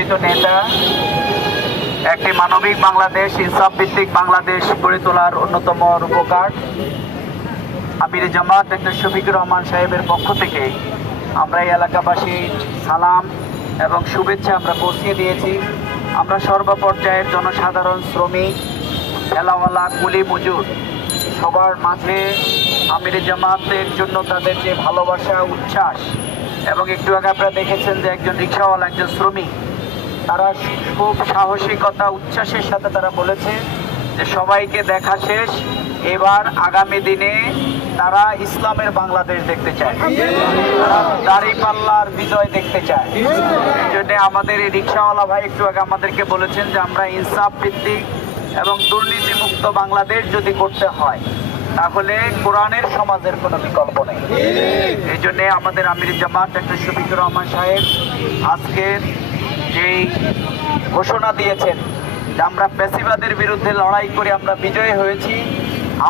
সম্মানিত নেতা, একটি মানবিক বাংলাদেশ ইনসাফ ভিত্তিক বাংলাদেশ গড়ে তোলার অন্যতম রূপকার আমির জামাত ডক্টর শফিকুর রহমান সাহেবের পক্ষ থেকে আমরা এই এলাকাবাসী সালাম এবং শুভেচ্ছা আমরা পৌঁছিয়ে দিয়েছি। আমরা সর্বপর্যায়ের জনসাধারণ, শ্রমিক ঠেলাওয়ালা কুলি মজুর, সবার মাঝে আমির জামাতের জন্য তাদের যে ভালোবাসা, উচ্ছ্বাস এবং একটু আগে আপনারা দেখেছেন যে একজন রিক্সাওয়ালা, একজন শ্রমিক তারা খুব সাহসিকতা, উচ্ছ্বাসের সাথে তারা বলেছে যে সবাইকে দেখা শেষ। এবার আগামী দিনে তারা ইসলামের বাংলাদেশ দেখতে চায়। দাঁড়িপাল্লার বিজয় দেখতে চায়। এই জন্য আমাদের এই রিক্সাওয়ালা ভাই একটু আগে আমাদেরকে বলেছেন যে আমরা ইনসাফ ভিত্তিক এবং দুর্নীতিমুক্ত বাংলাদেশ যদি করতে হয়, তাহলে কোরআনের সমাজের কোনো বিকল্প নেই। এই জন্যে আমাদের আমির জামাত একটা শফিকুর রহমান সাহেব, আজকের যেই ঘোষণা দিয়েছেন যে আমরা পেশিবাদের বিরুদ্ধে লড়াই করে আমরা বিজয়ী হয়েছি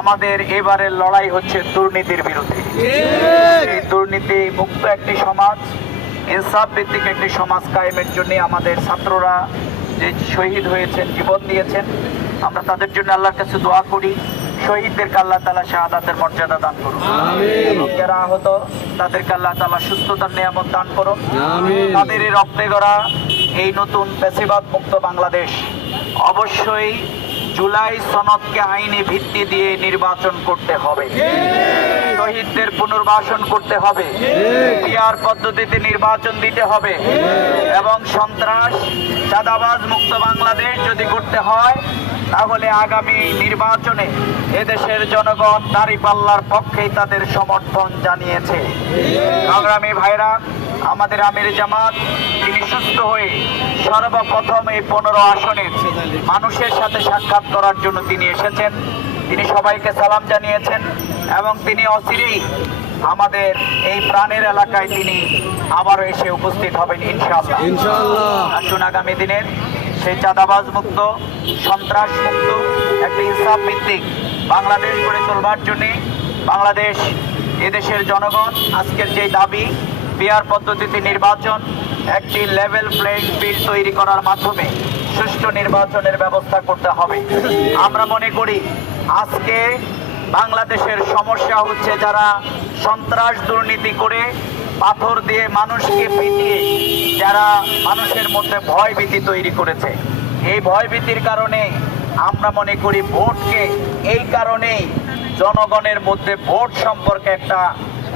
আমাদের এবারের লড়াই হচ্ছে দুর্নীতির বিরুদ্ধে। দুর্নীতি মুক্ত একটি সমাজ ইনসাফ ভিত্তিক একটি সমাজ কায়েমের জন্য আমাদের ছাত্ররা যে শহীদ হয়েছেন জীবন দিয়েছেন আমরা তাদের জন্য আল্লাহর কাছে দোয়া করি। শহীদদেরকে আল্লাহ তালা শাহাদাতের মর্যাদা দান করুন যারা আহত তাদেরকে আল্লাহ তালা সুস্থতার নিয়ামত দান করুন তাদের এই রক্তে গড়া এই নতুন পেশিবাদ মুক্ত বাংলাদেশ অবশ্যই জুলাই সনদকে আইনি ভিত্তি দিয়ে নির্বাচন করতে হবে। শহীদদের পুনর্বাসন করতে হবে। পিয়ার পদ্ধতিতে নির্বাচন দিতে হবে। এবং সন্ত্রাস, চাঁদাবাজ মুক্ত বাংলাদেশ যদি করতে হয়, তাহলে আগামী নির্বাচনে এদেশের জনগণ দাঁড়িপাল্লার পক্ষেই তাদের সমর্থন জানিয়েছে। সংগ্রামী ভাইরা আমাদের আমির জামাত তিনি সুস্থ হয়ে সর্বপ্রথম এই পনেরো আসনের মানুষের সাথে সাক্ষাৎ করার জন্য তিনি এসেছেন। তিনি সবাইকে সালাম জানিয়েছেন এবং তিনি অচিরেই আমাদের এই প্রাণের এলাকায় তিনি আবারও এসে উপস্থিত হবেন ইনশাআল্লাহ। আসুন আগামী দিনের সেই চাঁদাবাজ মুক্ত সন্ত্রাস মুক্ত একটি ইনসাফ ভিত্তিক বাংলাদেশ গড়ে তোলবার জন্যে বাংলাদেশ এদেশের জনগণ আজকের যে দাবি বিয়ার পদ্ধতিতে নির্বাচন, একটি লেভেল প্লেইং ফিল্ড তৈরি করার মাধ্যমে সুষ্ঠু নির্বাচনের ব্যবস্থা করতে হবে। আমরা মনে করি, আজকে বাংলাদেশের সমস্যা হচ্ছে যারা সন্ত্রাস দুর্নীতি করে পাথর দিয়ে মানুষকে পিটিয়ে, যারা মানুষের মধ্যে ভয় ভীতি তৈরি করেছে। এই ভয় ভীতির কারণে আমরা মনে করি ভোটকে, এই কারণেই জনগণের মধ্যে ভোট সম্পর্কে একটা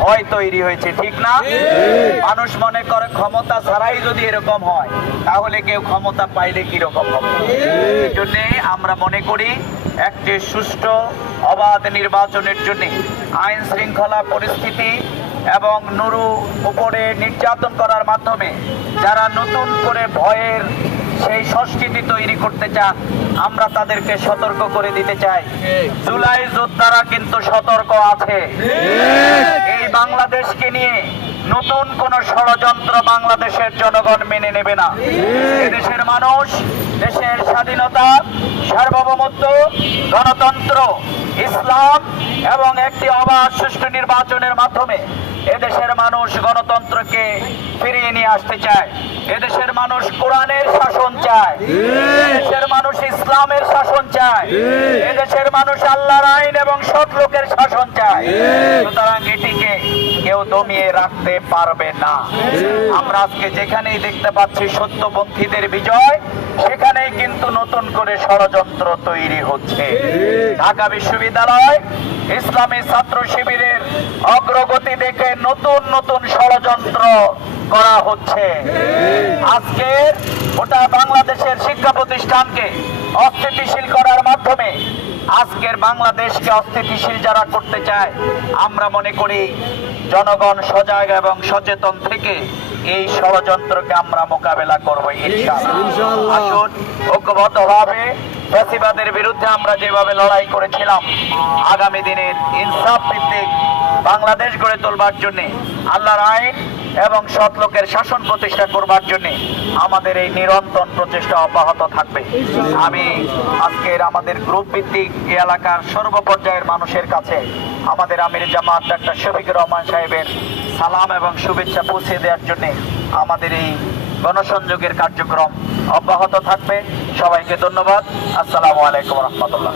ভয় তৈরি হয়েছে ঠিক না? মানুষ মনে করে ক্ষমতা ছাড়াই যদি এরকম হয় তাহলে কেউ ক্ষমতা পাইলে কীরকম হবে? এই জন্যে আমরা মনে করি একটি সুষ্ঠু অবাধ নির্বাচনের জন্য আইন শৃঙ্খলা পরিস্থিতি এবং নুরু উপরে নির্যাতন করার মাধ্যমে যারা নতুন করে ভয়ের সেই সংস্কৃতি তৈরি করতে চান আমরা তাদেরকে সতর্ক করে দিতে চাই। জুলাই যোদ্ধারা কিন্তু সতর্ক আছে। এই বাংলাদেশকে নিয়ে নতুন কোন ষড়যন্ত্র বাংলাদেশের জনগণ মেনে নেবে না। দেশের মানুষ, দেশের স্বাধীনতা, সার্বভৌমত্ব, গণতন্ত্র, ইসলাম এবং একটি অবাধ সুষ্ঠু নির্বাচনের মাধ্যমে এদেশের মানুষ গণতন্ত্রকে ফিরিয়ে নিয়ে আসতে চায়। এদেশের মানুষ কোরআনের শাসন চায়। এদেশের মানুষ ইসলামের শাসন চায়। এদেশের মানুষ আল্লাহর আইন এবং সৎ লোকের শাসন চায়। সুতরাং এটিকে কেউ দমিয়ে রাখতে পারবে না। আমরা আজকে যেখানেই দেখতে পাচ্ছি সত্যপন্থীদের বিজয়, সেখানেই কিন্তু নতুন করে ষড়যন্ত্র তৈরি হচ্ছে। ঢাকা বিশ্ববিদ্যালয় ইসলামী ছাত্র শিবিরের অগ্রগতি দেখে নতুন নতুন ষড়যন্ত্র করা হচ্ছে। আজকে ওটা বাংলাদেশের শিক্ষা প্রতিষ্ঠানকে অস্থিতিশীল করার মাধ্যমে আজকের বাংলাদেশকে অস্থিতিশীল যারা করতে চায়, আমরা মনে করি জনগণ সজাগ এবং সচেতন থেকে এই ষড়যন্ত্রকে আমরা মোকাবেলা করব। আসুন ঐক্যবদ্ধভাবে ফ্যাসিবাদের বিরুদ্ধে আমরা যেভাবে লড়াই করেছিলাম আগামী দিনের ইনসাফ ভিত্তিক বাংলাদেশ গড়ে তোলবার জন্যে আল্লাহর আইন এবং সৎ লোকের শাসন প্রতিষ্ঠা করবার জন্য আমাদের এই নিরন্তর প্রচেষ্টা অব্যাহত থাকবে। আমি আজকের আমাদের গ্রুপ ভিত্তিক এলাকার সর্বপর্যায়ের মানুষের কাছে আমাদের আমির জামাত ডাক্তার শফিকুর রহমান সাহেবের সালাম এবং শুভেচ্ছা পৌঁছে দেওয়ার জন্য আমাদের এই গণসংযোগের কার্যক্রম অব্যাহত থাকবে। সবাইকে ধন্যবাদ। আসসালামু আলাইকুম রহমতুল্লাহ।